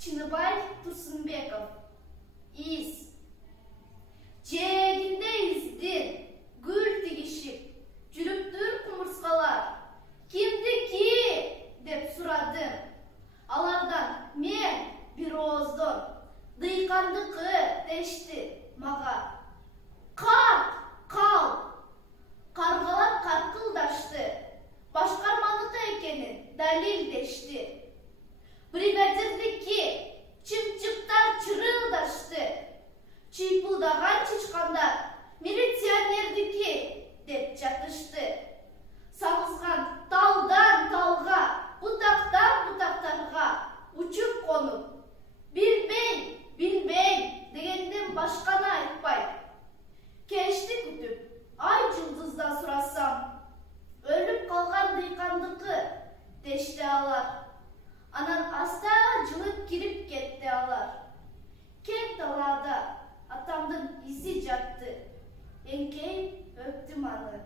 Чыныбай Турсунбеков. İz. Жээгинде издин, гүл тигишип, жүрүптүр кумурскалар. Кимдики? Деп сурадым. Алардан мен бир ооздон дыйкандыкы дешти мага. Кал. Каргалар каркылдашты. Башкарманыкы экенин далилдешти. Бригадирдики чымчыктар чырылдашты. Чыйпылдаган чычкандар милиционердики деп жатышты. Сагызган талдан талга, бутактан бутактарга учуп конуп, билбейм дегенден башканы айтпай. Кешти күтүп, ай жылдыздан сурасам, өлүп калган дыйкандыкы дешти алар. Анан аста жылып кирип кетти алар. Кең талаада атамдын изи жатты. Эңкейип өптүм аны.